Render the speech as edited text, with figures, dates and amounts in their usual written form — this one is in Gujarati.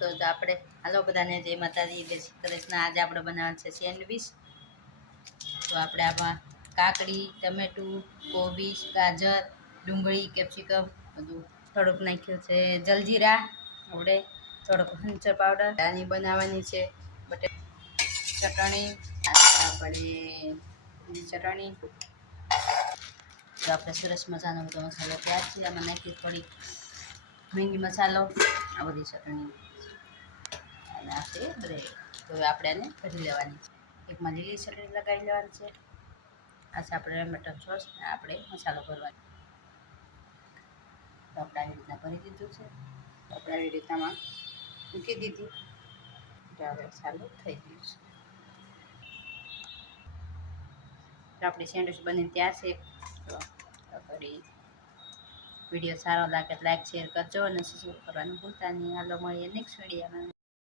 તો આપણે હાલો બધાને જય માતાજી, જય શ્રી કૃષ્ણ. આજે આપણે બનાવવાનું છે સેન્ડવીચ. તો આપણે આમાં કાકડી, ટમેટું, કોબીજ, ગાજર, ડુંગળી, કેપ્સિકમ બધું થોડુંક નાખ્યું છે. જલજીરા આપણે થોડોક હંચર પાવડર આની બનાવવાની છે. ચટણી આપણે ચટણી. તો આપણે સરસ મજાનો બધો મસાલો તૈયાર છે. આમાં નાખી થોડી મેંગી મસાલો, આ બધી ચટણી અને આ છે બ્રેડ. તો હવે આપણે આને ભરી લેવાની છે. એકમાં લીલી ચટણી લગાવી લેવાની છે. આ છે આપણે ટમેટર સોસ ને આપણે મસાલો ભરવાનો. તો આપણે આવી રીતના ભરી દીધું છે. તો આપણે આવી રીતનામાં મૂકી દીધી. તો હવે ચાલુ થઈ ગયું છે. તો આપણી સેન્ડવીચ બની ત્યાં છે. તો કરી વિડીયો સારો લાગે લાઈક શેર કરજો અને સબસ્ક્રાઈબ કરવાનું ભૂલતા નહીં. હાલો મળીએ નેક્સ્ટ વિડીયોમાં.